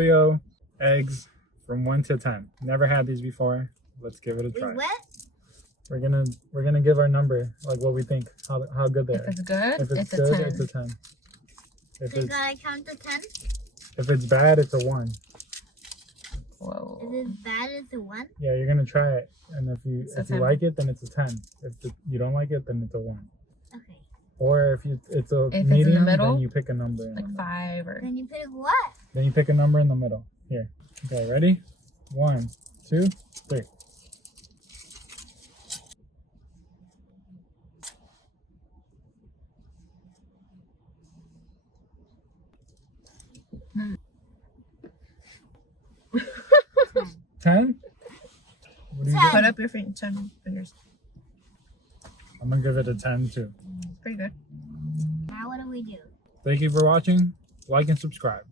Oreo eggs from 1 to 10. Never had these before. Let's give it a try. Wait, what? We're gonna give our number, like what we think, how good they are. If it's good, If it's a good, 10. it's a 10. If So it's gotta count to 10? if it's bad, it's a 1. Whoa. If it's bad, it's a 1? Yeah, you're gonna try it, and if you a 10. like it, then it's a 10. If you don't like it, then it's a 1. Okay. Or if it's a If it's in medium, the middle, then you pick a number. In the Like middle. 5 or... Then you pick what? Then you pick a number in the middle. Here. Okay, ready? 1, 2, 3. Hmm. 10? What do you 10. give? Put up your 10 fingers. I'm gonna give it a 10 too. Pretty good. Now what do we do? Thank you for watching. Like and subscribe.